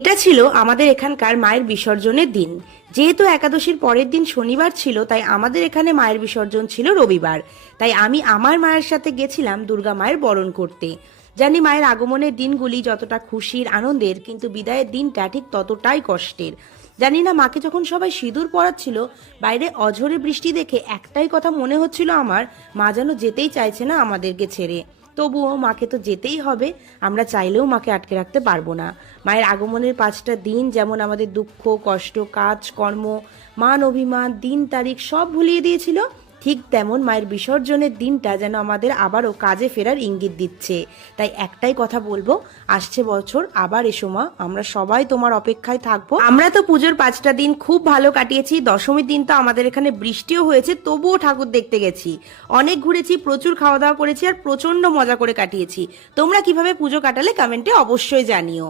এটা ছিল আমাদের এখানকার মায়ের বিসর্জনের দিন। যেহেতু একাদশীর পরের দিন শনিবার ছিল, তাই আমাদের এখানে মায়ের বিসর্জন ছিল রবিবার। তাই আমি আমার মায়ের সাথে গেছিলাম দুর্গা মায়ের বরণ করতে। জানি মায়ের আগমনের দিনগুলি যতটা খুশির আনন্দের, কিন্তু বিদায়ের দিনটা ঠিক ততটাই কষ্টের। জানি না, মাকে যখন সবাই সিঁদুর পরাচ্ছিল, বাইরে অঝোরে বৃষ্টি দেখে একটাই কথা মনে হচ্ছিল আমার, মা যেন যেতেই চাইছে না আমাদেরকে ছেড়ে। তবুও মাকে তো যেতেই হবে, আমরা চাইলেও মাকে আটকে রাখতে পারবো না। মায়ের আগমনের 5টা দিন যেমন আমাদের দুঃখ, কষ্ট, কাজ, কর্ম, মান, অভিমান, দিন তারিখ সব ভুলিয়ে দিয়েছিল, ঠিক তেমন মায়ের বিসর্জনের দিনটা যেন আমাদের আবারও কাজে ফেরার ইঙ্গিত দিচ্ছে। তাই একটাই কথা বলবো, আসছে বছর আবার এসো মা, আমরা সবাই তোমার অপেক্ষায় থাকবো। আমরা তো পুজোর 5টা দিন খুব ভালো কাটিয়েছি। দশমীর দিন তো আমাদের এখানে বৃষ্টিও হয়েছে, তবুও ঠাকুর দেখতে গেছি, অনেক ঘুরেছি, প্রচুর খাওয়া দাওয়া করেছি আর প্রচন্ড মজা করে কাটিয়েছি। তোমরা কিভাবে পুজো কাটালে কমেন্টে অবশ্যই জানিও।